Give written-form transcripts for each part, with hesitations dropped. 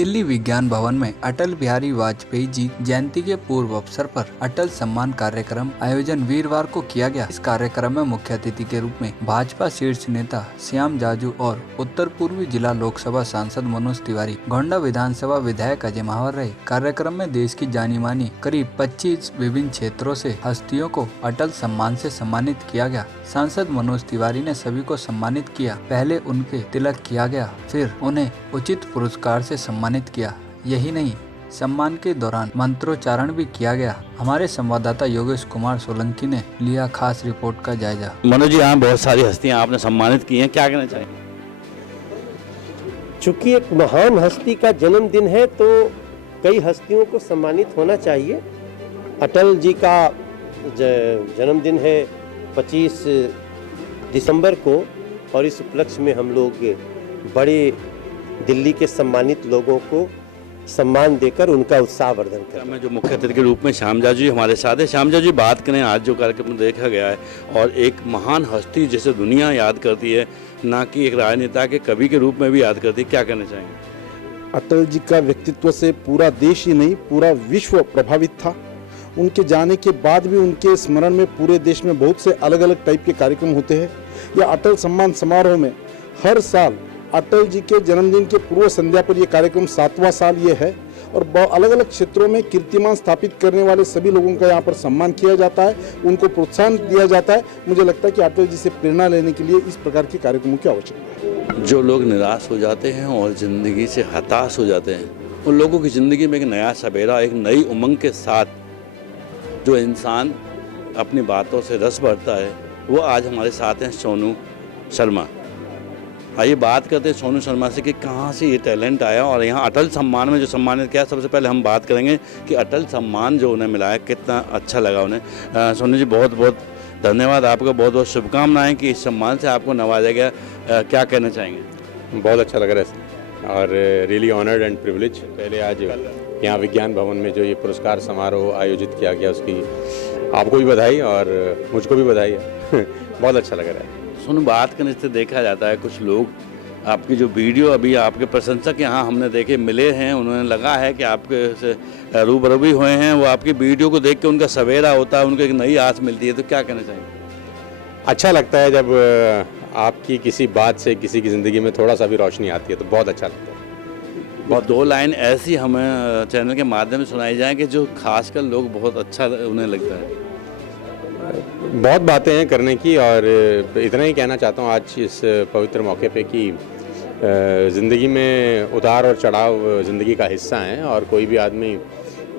दिल्ली विज्ञान भवन में अटल बिहारी वाजपेयी जी जयंती के पूर्व अवसर पर अटल सम्मान कार्यक्रम आयोजन वीरवार को किया गया। इस कार्यक्रम में मुख्य अतिथि के रूप में भाजपा शीर्ष नेता श्याम जाजू और उत्तर पूर्वी जिला लोकसभा सांसद मनोज तिवारी, गोंडा विधानसभा विधायक अजय महावर रहे। कार्यक्रम में देश की जानी मानी करीब 25 विभिन्न क्षेत्रों से हस्तियों को अटल सम्मान से सम्मानित किया गया। सांसद मनोज तिवारी ने सभी को सम्मानित किया। पहले उनके तिलक किया गया, फिर उन्हें उचित पुरस्कार से सम्मानित किया। यही नहीं, सम्मान के दौरान मंत्रोच्चारण भी किया गया। हमारे संवाददाता योगेश कुमार सोलंकी ने लिया खास रिपोर्ट का जायजा। मनोज जी, यहाँ बहुत सारी हस्तियाँ आपने सम्मानित की हैं, क्या कहना चाहेंगे? चूंकि एक महान हस्ती का जन्मदिन है तो कई हस्तियों को सम्मानित होना चाहिए। अटल जी का जन्मदिन है 25 दिसंबर को और इस उपलक्ष्य में हम लोग बड़े दिल्ली के सम्मानित लोगों को सम्मान देकर उनका उत्साहवर्धन करें। मैं जो मुख्य अतिथि के रूप में श्याम जाजू जी हमारे साथ है। श्याम जाजू जी, बात करें आज जो कार्यक्रम देखा गया है और एक महान हस्ती जिसे दुनिया याद करती है, ना कि एक राजनेता के कवि के रूप में भी याद करती है, क्या कहना चाहेंगे? अटल जी का व्यक्तित्व से पूरा देश ही नहीं पूरा विश्व प्रभावित था। उनके जाने के बाद भी उनके स्मरण में पूरे देश में बहुत से अलग अलग टाइप के कार्यक्रम होते हैं। या अटल सम्मान समारोह में हर साल अटल जी के जन्मदिन के पूर्व संध्या पर यह कार्यक्रम 7वां साल ये है और अलग अलग क्षेत्रों में कीर्तिमान स्थापित करने वाले सभी लोगों का यहाँ पर सम्मान किया जाता है, उनको प्रोत्साहन दिया जाता है। मुझे लगता है कि अटल जी से प्रेरणा लेने के लिए इस प्रकार के कार्यक्रमों की आवश्यकता है। जो लोग निराश हो जाते हैं और ज़िंदगी से हताश हो जाते हैं, उन लोगों की ज़िंदगी में एक नया सवेरा, एक नई उमंग के साथ जो इंसान अपनी बातों से रस भरता है, वो आज हमारे साथ हैं सोनू शर्मा। आइए बात करते हैं सोनू शर्मा से कि कहाँ से ये टैलेंट आया और यहाँ अटल सम्मान में जो सम्मानित किया। सबसे पहले हम बात करेंगे कि अटल सम्मान जो उन्हें मिला है कितना अच्छा लगा उन्हें। सोनू जी, बहुत बहुत धन्यवाद, आपको बहुत बहुत शुभकामनाएं कि इस सम्मान से आपको नवाजा गया। क्या कहना चाहेंगे? बहुत अच्छा लग रहा है और रियली ऑनर्ड एंड प्रिविलेज। पहले आज यहाँ विज्ञान भवन में जो ये पुरस्कार समारोह आयोजित किया गया उसकी आपको भी बधाई और मुझको भी बधाई है। बहुत अच्छा लग रहा है। सुनो, बात करने से देखा जाता है कुछ लोग आपकी जो वीडियो अभी आपके प्रशंसक यहाँ हमने देखे मिले हैं, उन्होंने लगा है कि आपके से रूबरू भी हुए हैं, वो आपकी वीडियो को देख के उनका सवेरा होता है, उनको एक नई आस मिलती है, तो क्या कहना चाहिए? अच्छा लगता है जब आपकी किसी बात से किसी की ज़िंदगी में थोड़ा सा भी रोशनी आती है तो बहुत अच्छा लगता है। बहुत 2 लाइन ऐसी हमें चैनल के माध्यम से सुनाई जाए कि जो खासकर लोग बहुत अच्छा उन्हें लगता है। बहुत बातें हैं करने की और इतना ही कहना चाहता हूँ आज इस पवित्र मौके पे कि ज़िंदगी में उतार और चढ़ाव ज़िंदगी का हिस्सा हैं और कोई भी आदमी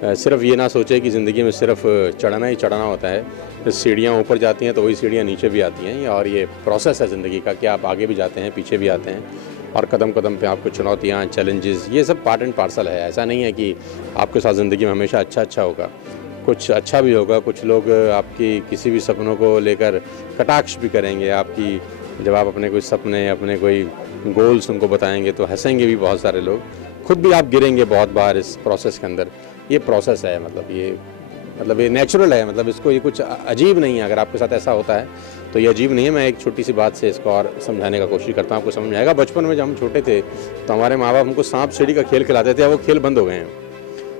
सिर्फ ये ना सोचे कि ज़िंदगी में सिर्फ चढ़ना ही चढ़ना होता है। सीढ़ियाँ ऊपर जाती हैं तो वही सीढ़ियाँ नीचे भी आती हैं और ये प्रोसेस है ज़िंदगी का कि आप आगे भी जाते हैं, पीछे भी आते हैं और कदम कदम पे आपको चुनौतियाँ, चैलेंजेस, ये सब पार्ट एंड पार्सल है। ऐसा नहीं है कि आपके साथ ज़िंदगी में हमेशा अच्छा होगा, कुछ अच्छा भी होगा। कुछ लोग आपकी किसी भी सपनों को लेकर कटाक्ष भी करेंगे। आपकी जब आप अपने कोई सपने, अपने कोई गोल्स उनको बताएंगे तो हंसेंगे भी बहुत सारे लोग। खुद भी आप गिरेंगे बहुत बार इस प्रोसेस के अंदर। ये प्रोसेस है, मतलब ये नेचुरल है, मतलब इसको ये कुछ अजीब नहीं है। अगर आपके साथ ऐसा होता है तो ये अजीब नहीं है। मैं एक छोटी सी बात से इसको और समझाने का कोशिश करता हूँ, आपको समझ आएगा। बचपन में जब हम छोटे थे तो हमारे माँ बाप हमको सांप सीढ़ी का खेल खिलाते थे, वो खेल बंद हो गए हैं।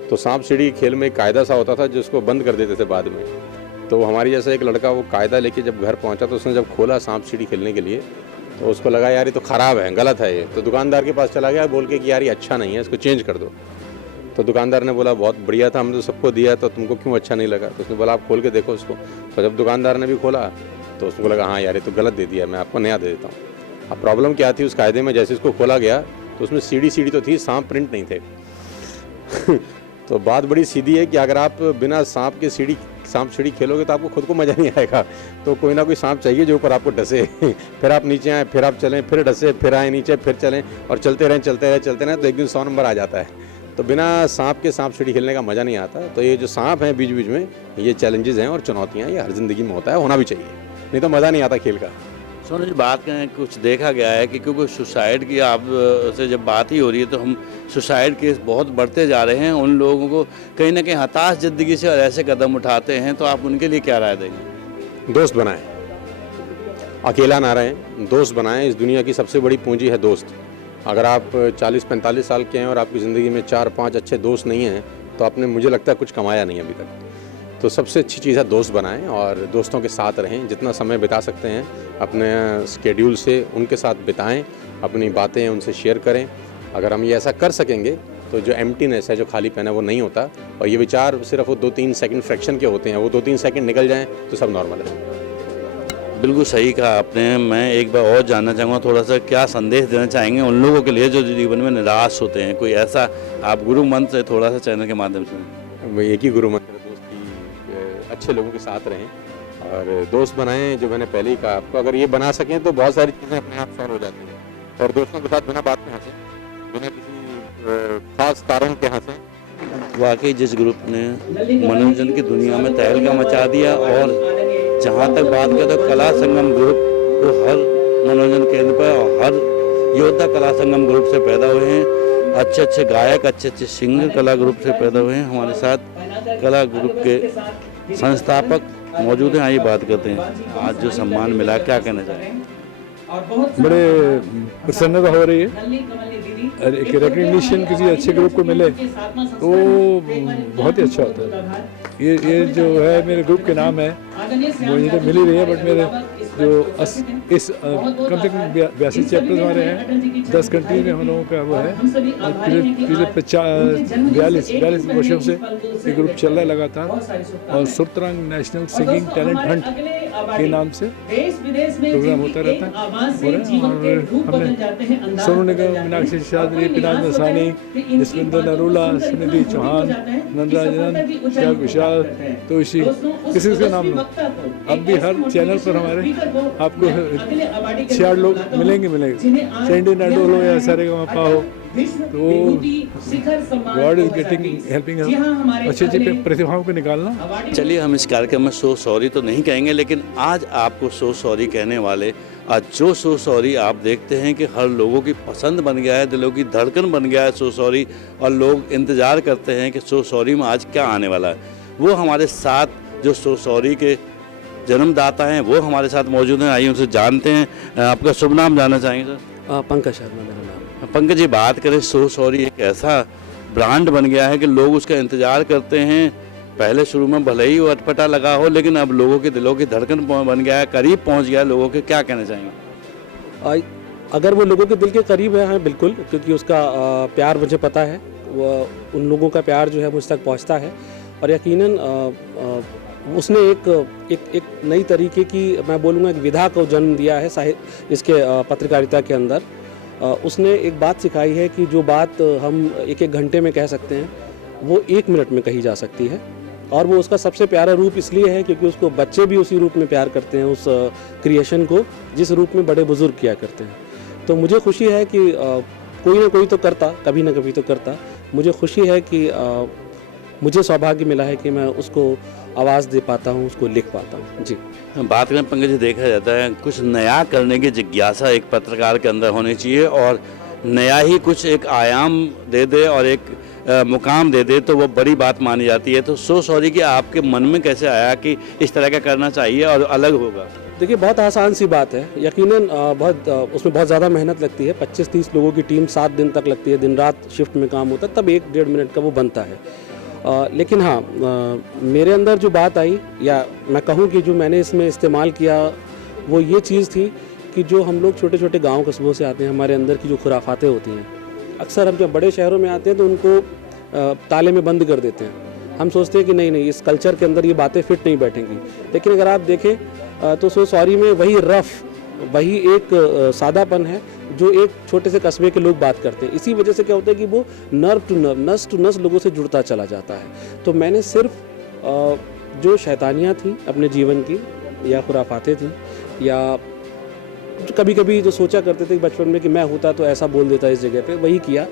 तो सांप सीढ़ी खेल में एक कायदा सा होता था जिसको बंद कर देते थे बाद में। तो हमारी जैसा एक लड़का वो कायदा लेके जब घर पहुंचा तो उसने जब खोला सांप सीढ़ी खेलने के लिए तो उसको लगा यार ये तो ख़राब है, गलत है ये। तो दुकानदार के पास चला गया बोल के कि यार ये अच्छा नहीं है, इसको चेंज कर दो। तो दुकानदार ने बोला बहुत बढ़िया था, हमने तो सबको दिया, तो तुमको क्यों अच्छा नहीं लगा? तो उसने बोला आप खोल के देखो उसको। तो जब दुकानदार ने भी खोला तो उसको लगा हाँ यार ये तो गलत दे दिया, मैं आपको नया दे देता हूँ। अब प्रॉब्लम क्या थी उस कायदे में, जैसे इसको खोला गया तो उसमें सीढ़ी तो थी, सांप प्रिंट नहीं थे। तो बात बड़ी सीधी है कि अगर आप बिना सांप सीढ़ी खेलोगे तो आपको खुद को मज़ा नहीं आएगा। तो कोई ना कोई सांप चाहिए जो ऊपर आपको डसे। फिर आप नीचे आए, फिर आप चलें, फिर डसे, फिर आए नीचे, फिर चलें और चलते रहें तो एक दिन 100 नंबर आ जाता है। तो बिना सांप के सांप सीढ़ी खेलने का मज़ा नहीं आता। तो ये जो सांप हैं बीच बीच में, ये चैलेंजेस हैं और चुनौतियाँ, ये हर ज़िंदगी में होता है, होना भी चाहिए, नहीं तो मज़ा नहीं आता खेल का। सोनू जी, बात करें, कुछ देखा गया है कि क्योंकि सुसाइड की आप से जब बात ही हो रही है तो हम सुसाइड केस बहुत बढ़ते जा रहे हैं। उन लोगों को कहीं ना कहीं हताश ज़िंदगी से और ऐसे कदम उठाते हैं, तो आप उनके लिए क्या राय देंगे? दोस्त बनाएं, अकेला ना रहें, दोस्त बनाएं। इस दुनिया की सबसे बड़ी पूंजी है दोस्त। अगर आप 40-45 साल के हैं और आपकी ज़िंदगी में 4-5 अच्छे दोस्त नहीं हैं तो आपने, मुझे लगता है, कुछ कमाया नहीं अभी तक। तो सबसे अच्छी चीज़ है दोस्त बनाएं और दोस्तों के साथ रहें, जितना समय बिता सकते हैं अपने स्केड्यूल से उनके साथ बिताएं, अपनी बातें उनसे शेयर करें। अगर हम ये ऐसा कर सकेंगे तो जो एम्प्टीनेस है, जो खालीपन है, वो नहीं होता। और ये विचार सिर्फ वो 2-3 सेकंड फ्रैक्शन के होते हैं, वो 2-3 सेकंड निकल जाएं तो सब नॉर्मल है। बिल्कुल सही कहा आपने। मैं एक बार और जानना चाहूँगा, थोड़ा सा क्या संदेश देना चाहेंगे उन लोगों के लिए जो जीवन में निराश होते हैं? कोई ऐसा आप गुरु मंत्र है थोड़ा सा चैनल के माध्यम से? वो एक ही गुरु मंत्र है, दोस्ती, अच्छे लोगों के साथ रहें और दोस्त बनाएं। जो मैंने पहले ही कहा आपको, अगर ये बना सकें तो बहुत सारी चीज़ें अपने आप सॉल्व हो जाती हैं। और दोस्तों के साथ बिना बात में हंसें, बिना किसी खास कारण के हंसें। वाकई जिस ग्रुप ने मनोरंजन की दुनिया में तहलका मचा दिया, और जहाँ तक बात करें तो कला संगम ग्रुप को हर मनोरंजन केंद्र पर और हर योद्धा कला संगम ग्रुप से पैदा हुए हैं। अच्छे अच्छे गायक, अच्छे अच्छे सिंगर कला ग्रुप से पैदा हुए हैं। हमारे साथ कला ग्रुप के संस्थापक मौजूद हैं, आइए बात करते हैं। आज जो सम्मान मिला, क्या कहना चाहेंगे? बड़े प्रसन्नता हो रही है। एक रिकग्निशन किसी अच्छे ग्रुप को मिले तो बहुत ही अच्छा होता है। ये जो है मेरे ग्रुप के नाम है, मुझे तो मिल ही रही है, बट मेरे जो इस कम से कम 82 चैप्टर्स हमारे हैं, 10 कंट्री में हम लोगों का वो है। पिछले 42 वर्षों से ये ग्रुप चल रहा है लगातार, और सुरतरंग नेशनल सिंगिंग टैलेंट हंट के नाम से प्रोग्राम होता रहता है। और हमने सोनू निगम, मीनाक्षी शास्त्री, पिनाक दसानी, जसविंदर नरूला, सुनिधि चौहान, नंदराजन, त्याग विशाल, तोशी, किसी का नाम लो। अब भी हर चैनल पर हमारे आपको 6 लोग मिलेंगे। सैंडी नाडोल हो या सारेगामापा हो, तो गॉड इज गेटिंग हेल्पिंग अच्छी अच्छी प्रतिभाओं को निकालना। चलिए, हम इस कार्यक्रम में सो सॉरी तो नहीं कहेंगे, लेकिन आज आपको सो सॉरी कहने वाले, आज जो सो सॉरी आप देखते हैं कि हर लोगों की पसंद बन गया है, दिलों की धड़कन बन गया है सो सॉरी, और लोग इंतज़ार करते हैं कि सो सॉरी में आज क्या आने वाला है। वो हमारे साथ जो सो सॉरी के जन्मदाता हैं वो हमारे साथ मौजूद हैं। आइए उनसे जानते हैं। आपका शुभ नाम जानना चाहेंगे सर? पंकज शर्मा मेरा नाम। पंकज जी, बात करें सो सॉरी, एक ऐसा ब्रांड बन गया है कि लोग उसका इंतज़ार करते हैं। पहले शुरू में भले ही वो अटपटा लगा हो, लेकिन अब लोगों के दिलों की धड़कन बन गया है, करीब पहुंच गया है लोगों के। क्या कहना चाहेंगे? अगर वो लोगों के दिल के करीब है, हाँ बिल्कुल, क्योंकि उसका प्यार मुझे पता है, वो उन लोगों का प्यार जो है मुझ तक पहुंचता है। और यकीनन उसने एक नई तरीके की, मैं बोलूँगा, एक विधा को जन्म दिया है इसके पत्रकारिता के अंदर। उसने एक बात सिखाई है कि जो बात हम एक घंटे में कह सकते हैं, वो 1 मिनट में कही जा सकती है। और वो उसका सबसे प्यारा रूप इसलिए है क्योंकि उसको बच्चे भी उसी रूप में प्यार करते हैं, उस क्रिएशन को जिस रूप में बड़े बुजुर्ग किया करते हैं। तो मुझे खुशी है कि कोई ना कोई तो करता, कभी ना कभी तो करता। मुझे खुशी है कि मुझे सौभाग्य मिला है कि मैं उसको आवाज़ दे पाता हूँ, उसको लिख पाता हूँ। जी, बात करें पंकज जी, देखा जाता है कुछ नया करने की जिज्ञासा एक पत्रकार के अंदर होनी चाहिए, और नया ही कुछ एक आयाम दे दे और एक मुकाम दे दे तो वो बड़ी बात मानी जाती है। तो सो सॉरी कि आपके मन में कैसे आया कि इस तरह का करना चाहिए और अलग होगा? देखिए, बहुत आसान सी बात है। यकीनन उसमें बहुत ज़्यादा मेहनत लगती है। 25-30 लोगों की टीम 7 दिन तक लगती है, दिन रात शिफ्ट में काम होता है, तब 1-1.5 मिनट का वो बनता है। लेकिन हाँ, मेरे अंदर जो बात आई, या मैं कहूँ कि जो मैंने इसमें इस्तेमाल किया, वो ये चीज़ थी कि जो हम लोग छोटे छोटे गांव कस्बों से आते हैं, हमारे अंदर की जो खुराफातें होती हैं, अक्सर हम जब बड़े शहरों में आते हैं तो उनको ताले में बंद कर देते हैं। हम सोचते हैं कि नहीं, इस कल्चर के अंदर ये बातें फिट नहीं बैठेंगी। लेकिन अगर आप देखें तो सो सॉरी में वही एक सादापन है जो एक छोटे से कस्बे के लोग बात करते हैं। इसी वजह से क्या होता है कि वो नर्व टू नर्व, नस टू नस लोगों से जुड़ता चला जाता है। तो मैंने सिर्फ जो शैतानियाँ थी अपने जीवन की, या खुराफातें थी, या कभी कभी जो सोचा करते थे बचपन में कि मैं होता तो ऐसा बोल देता इस जगह पे, वही किया।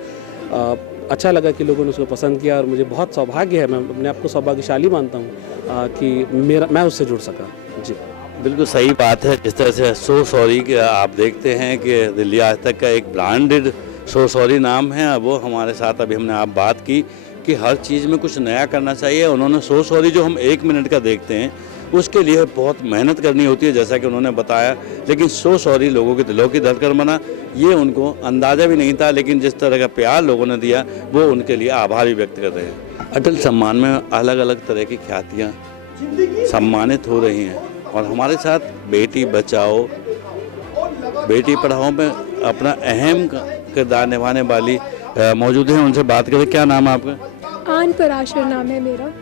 अच्छा लगा कि लोगों ने उसको पसंद किया, और मुझे बहुत सौभाग्य है, मैं अपने आप को सौभाग्यशाली मानता हूँ कि मैं उससे जुड़ सका। जी, बिल्कुल सही बात है। जिस तरह से सो सॉरी के आप देखते हैं कि दिल्ली आज तक का एक ब्रांडेड सो सॉरी नाम है, वो हमारे साथ अभी हमने आप बात की कि हर चीज़ में कुछ नया करना चाहिए। उन्होंने सो सॉरी जो हम 1 मिनट का देखते हैं, उसके लिए बहुत मेहनत करनी होती है, जैसा कि उन्होंने बताया। लेकिन सो सॉरी, लोगों के दिलों की धड़कन बना, ये उनको अंदाज़ा भी नहीं था। लेकिन जिस तरह का प्यार लोगों ने दिया, वो उनके लिए आभार भी व्यक्त कर रहे हैं। अटल सम्मान में अलग अलग तरह की ख्यातियाँ सम्मानित हो रही हैं, और हमारे साथ बेटी बचाओ बेटी पढ़ाओ में अपना अहम किरदार निभाने वाली मौजूद हैं। उनसे बात करें। क्या नाम है आपका? आन पराशर नाम है मेरा।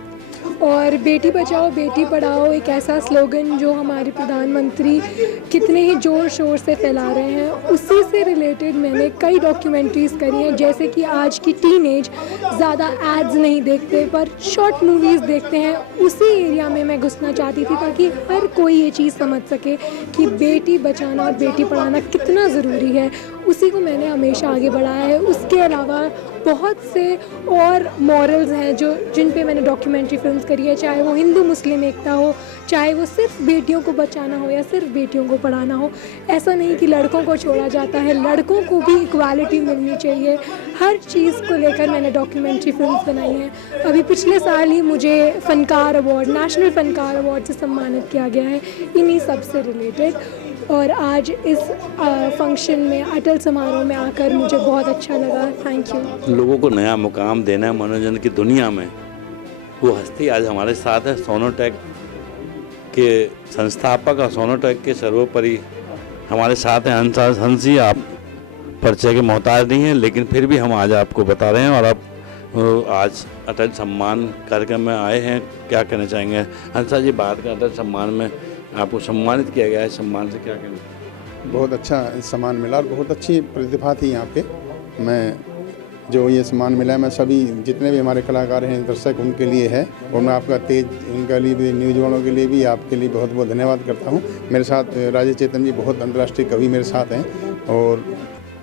और बेटी बचाओ बेटी पढ़ाओ एक ऐसा स्लोगन जो हमारे प्रधानमंत्री कितने ही ज़ोर शोर से फैला रहे हैं, उसी से रिलेटेड मैंने कई डॉक्यूमेंट्रीज़ करी हैं। जैसे कि आज की टीनेज ज़्यादा एड्स नहीं देखते पर शॉर्ट मूवीज़ देखते हैं, उसी एरिया में मैं घुसना चाहती थी ताकि हर कोई ये चीज़ समझ सके कि बेटी बचाना और बेटी पढ़ाना कितना ज़रूरी है। उसी को मैंने हमेशा आगे बढ़ाया है। उसके अलावा बहुत से और मॉरल्स हैं जिन पे मैंने डॉक्यूमेंट्री फिल्म्स करी है, चाहे वो हिंदू मुस्लिम एकता हो, चाहे वो सिर्फ बेटियों को बचाना हो या सिर्फ बेटियों को पढ़ाना हो। ऐसा नहीं कि लड़कों को छोड़ा जाता है, लड़कों को भी इक्वालिटी मिलनी चाहिए। हर चीज़ को लेकर मैंने डॉक्यूमेंट्री फिल्म्स बनाई हैं। अभी पिछले साल ही मुझे फनकार अवार्ड, नेशनल फनकार अवार्ड से सम्मानित किया गया है इन्हीं सब से रिलेटेड। और आज इस फंक्शन में अटल समारोह में आकर मुझे बहुत अच्छा लगा। Thank you. लोगों को नया मुकाम देना है मनोरंजन की दुनिया में, वो हस्ती आज हमारे साथ है। सोनोटेक के संस्थापक और सोनोटेक के सर्वोपरि हमारे साथ हैं हंस जी। आप परिचय के मोहताज नहीं हैं, लेकिन फिर भी हम आज आपको बता रहे हैं। और आप आज अटल सम्मान कार्यक्रम में आए हैं, क्या कहना चाहेंगे? हंसा जी, बात करें अटल सम्मान में आपको सम्मानित किया गया है, सम्मान से क्या कहना? बहुत अच्छा सम्मान मिला और बहुत अच्छी प्रतिभा थी यहाँ पे। मैं जो ये सम्मान मिला है, मैं सभी जितने भी हमारे कलाकार हैं, दर्शक, उनके लिए है। और मैं आपका तेज इनके लिए भी, न्यूज़ वालों के लिए भी आपके लिए बहुत बहुत धन्यवाद करता हूँ। मेरे साथ राजेश चेतन जी बहुत अंतर्राष्ट्रीय कवि मेरे साथ हैं, और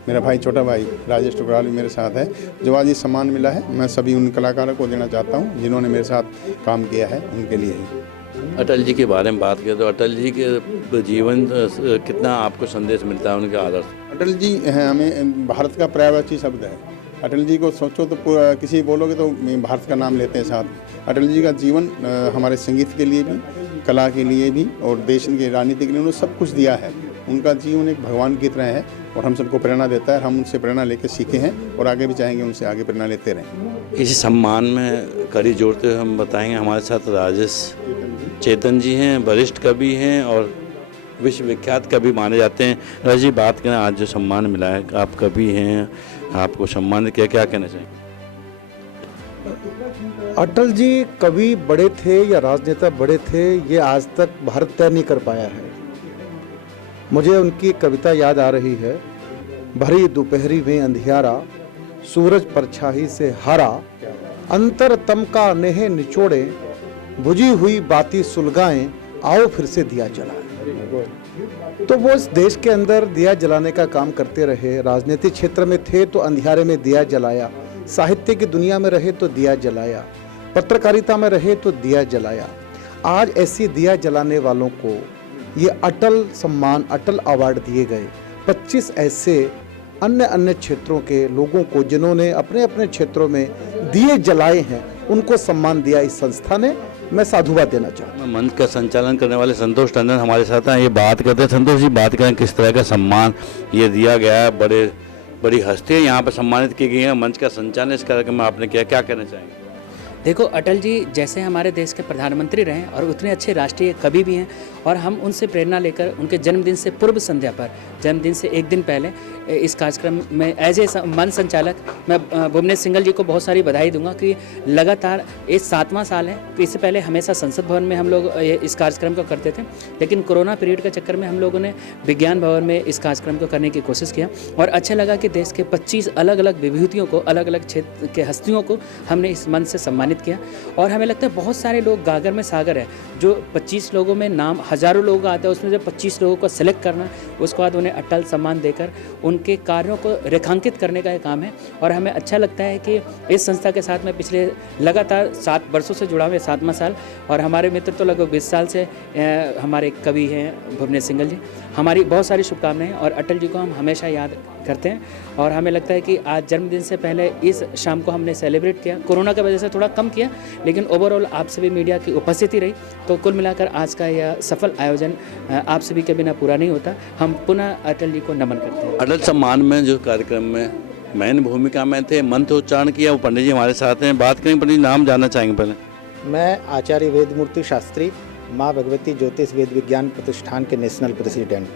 मेरा भाई, छोटा भाई राजेश टुकराल भी मेरे साथ है। जो आज ये सम्मान मिला है, मैं सभी उन कलाकारों को देना चाहता हूँ जिन्होंने मेरे साथ काम किया है, उनके लिए ही। अटल जी के बारे में बात करें तो अटल जी के जीवन कितना आपको संदेश मिलता है, उनके आदर्श? अटल जी हैं हमें भारत का पर्यायवाची शब्द है। अटल जी को सोचो तो किसी बोलोगे तो भारत का नाम लेते हैं साथ में। अटल जी का जीवन हमारे संगीत के लिए भी, कला के लिए भी और देश की राजनीति के लिए उन्होंने सब कुछ दिया है। उनका जीवन एक भगवान की तरह है और हम सबको प्रेरणा देता है। हम उनसे प्रेरणा लेकर सीखे हैं और आगे भी चाहेंगे उनसे आगे प्रेरणा लेते रहें। इसी सम्मान में कड़ी जोड़ते हुए हम बताएंगे, हमारे साथ राजेश चेतन जी हैं, वरिष्ठ कवि हैं और विश्वविख्यात कवि माने जाते हैं। राजेश जी, बात करें आज जो सम्मान मिला है, आप कवि हैं, आपको सम्मान किया, क्या कहना चाहिए? अटल जी कवि बड़े थे या राजनेता बड़े थे, ये आज तक भारत तय नहीं कर पाया है। मुझे उनकी कविता याद आ रही है। भरी दोपहरी में अंधियारा, सूरज परछाई से हारा, अंतर तम का नेह निचोड़े, बुझी हुई बाती सुलगाएं, आओ फिर से दिया जलाएं। तो वो इस देश के अंदर दिया जलाने का काम करते रहे। राजनीतिक क्षेत्र में थे तो अंधियारे में दिया जलाया, साहित्य की दुनिया में रहे तो दिया जलाया, पत्रकारिता में रहे तो दिया जलाया। आज ऐसी दिया जलाने वालों को ये अटल सम्मान, अटल अवार्ड दिए गए। 25 ऐसे अन्य क्षेत्रों के लोगों को जिन्होंने अपने अपने क्षेत्रों में दिए जलाए हैं, उनको सम्मान दिया इस संस्था ने। मैं साधुवाद देना चाहूँगा। मंच का संचालन करने वाले संतोष टंडन हमारे साथ हैं, ये बात करते हैं। संतोष जी, बात करें किस तरह का सम्मान ये दिया गया है, बड़ी हस्तियाँ यहाँ पर सम्मानित की गई हैं। मंच का संचालन इस कार्यक्रम में आपने किया, क्या कहना चाहेंगे? देखो, अटल जी जैसे हमारे देश के प्रधानमंत्री रहे और उतने अच्छे राष्ट्रीय कवि भी हैं, और हम उनसे प्रेरणा लेकर उनके जन्मदिन से पूर्व संध्या पर, जन्मदिन से एक दिन पहले इस कार्यक्रम में एज ए मंच संचालक मैं भुवनेश सिंगल जी को बहुत सारी बधाई दूंगा कि लगातार ये 7वां साल है। इससे पहले हमेशा संसद भवन में हम लोग इस कार्यक्रम को करते थे, लेकिन कोरोना पीरियड के चक्कर में हम लोगों ने विज्ञान भवन में इस कार्यक्रम को करने की कोशिश किया। और अच्छा लगा कि देश के 25 अलग अलग विभूतियों को, अलग अलग क्षेत्र के हस्तियों को हमने इस मंच से सम्मानित किया। और हमें लगता है बहुत सारे लोग, गागर में सागर है, जो 25 लोगों में नाम, हज़ारों लोग आते हैं, उसमें से 25 लोगों को सेलेक्ट करना, उसके बाद उन्हें अटल सम्मान देकर उनके कार्यों को रेखांकित करने का काम है। और हमें अच्छा लगता है कि इस संस्था के साथ में पिछले लगातार 7 वर्षों से जुड़ा हुआ, 7वां साल, और हमारे मित्र तो लगभग 20 साल से हमारे कवि हैं भुवनेश सिंगल जी। हमारी बहुत सारी शुभकामनाएं, और अटल जी को हम हमेशा याद करते हैं। और हमें लगता है कि आज जन्मदिन से पहले इस शाम को हमने सेलिब्रेट किया। कोरोना की वजह से थोड़ा कम कम किया, लेकिन ओवरऑल आप सभी मीडिया की उपस्थिति रही, तो कुल मिलाकर आज का यह सफल आयोजन आप सभी के बिना पूरा नहीं होता। हम पुनः अटल जी को नमन करते हैं। अटल सम्मान में जो कार्यक्रम में मेन भूमिका में थे, मंत्र उच्चारण किया, वो पंडित जी हमारे साथ हैं। बात करें पंडित जी, नाम जानना चाहेंगे पहले। मैं आचार्य वेदमूर्ति शास्त्री, माँ भगवती ज्योतिष वेद विज्ञान प्रतिष्ठान के नेशनल प्रेसिडेंट।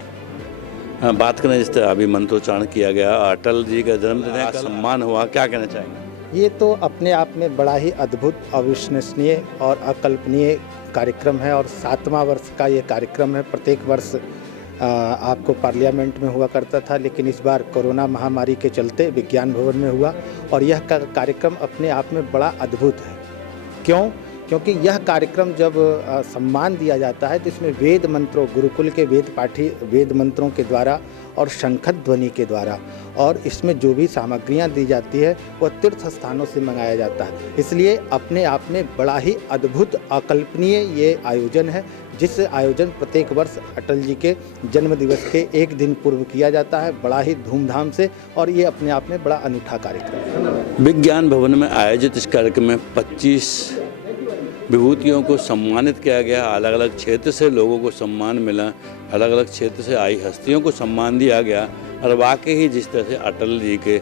हाँ, बात करें जिस तरह अभी मंत्रोच्चारण किया गया, अटल जी का जन्मदिन है, सम्मान हुआ, क्या कहना चाहेंगे? ये तो अपने आप में बड़ा ही अद्भुत, अविश्वसनीय और अकल्पनीय कार्यक्रम है और 7वां वर्ष का ये कार्यक्रम है। प्रत्येक वर्ष आपको पार्लियामेंट में हुआ करता था, लेकिन इस बार कोरोना महामारी के चलते विज्ञान भवन में हुआ और यह कार्यक्रम अपने आप में बड़ा अद्भुत है। क्यों? क्योंकि यह कार्यक्रम जब सम्मान दिया जाता है तो इसमें वेद मंत्रों, गुरुकुल के वेद पाठी वेद मंत्रों के द्वारा और शंख ध्वनि के द्वारा, और इसमें जो भी सामग्रियां दी जाती है वह तीर्थ स्थानों से मंगाया जाता है। इसलिए अपने आप में बड़ा ही अद्भुत, अकल्पनीय ये आयोजन है, जिस आयोजन प्रत्येक वर्ष अटल जी के जन्म दिवस के एक दिन पूर्व किया जाता है, बड़ा ही धूमधाम से, और ये अपने आप में बड़ा अनूठा कार्यक्रम है। विज्ञान भवन में आयोजित इस कार्यक्रम में 25 विभूतियों को सम्मानित किया गया। अलग अलग क्षेत्र से लोगों को सम्मान मिला, अलग अलग क्षेत्र से आई हस्तियों को सम्मान दिया गया। और वाकई ही जिस तरह से अटल जी के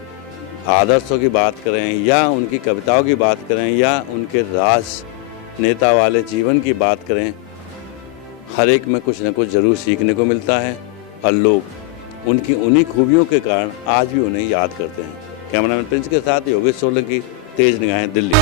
आदर्शों की बात करें या उनकी कविताओं की बात करें या उनके राजनेता वाले जीवन की बात करें, हर एक में कुछ न कुछ ज़रूर सीखने को मिलता है और लोग उनकी उन्हीं खूबियों के कारण आज भी उन्हें याद करते हैं। कैमरामैन प्रिंस के साथ योगेश सोलंकी, तेज निगाहें, दिल्ली।